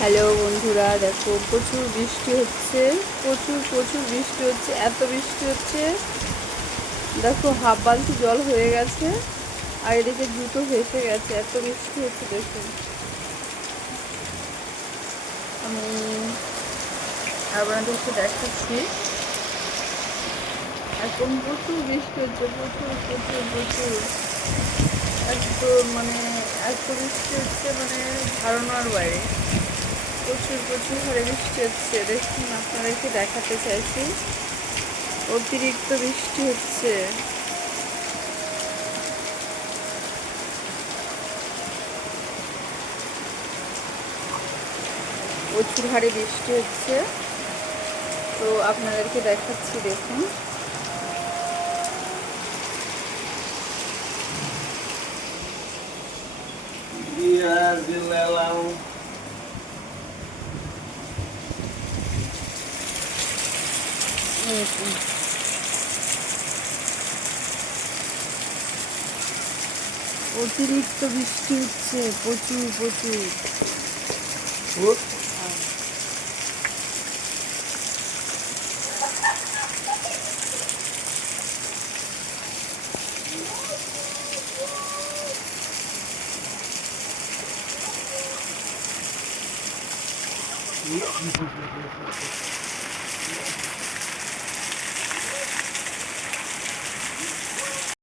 Hello বন্ধুরা, দেখো প্রচুর বৃষ্টি হচ্ছে। প্রচুর প্রচুর বৃষ্টি হচ্ছে, এত বৃষ্টি হচ্ছে। দেখো হাফ বালতি জল হয়ে গেছে, আর এদিকে জুতো ভেসে গেছে, এত বৃষ্টি হচ্ছে। দেখুন, আমি আপনাদেরকে দেখাচ্ছি। এখন প্রচুর বৃষ্টি হচ্ছে, প্রচুর প্রচুর প্রচুর। মানে এত বৃষ্টি হচ্ছে, মানে ধারণার বাইরে। প্রচুর প্রচুর হারে বৃষ্টি হচ্ছে। দেখুন, আপনাদেরকে দেখাতে চাইছি, অতিরিক্ত বৃষ্টি হচ্ছে। প্রচুর হারে বৃষ্টি হচ্ছে, তো আপনাদেরকে দেখাচ্ছি। দেখুন, অতিরিক্ত বৃষ্টি হচ্ছে, প্রচুর প্রচুর।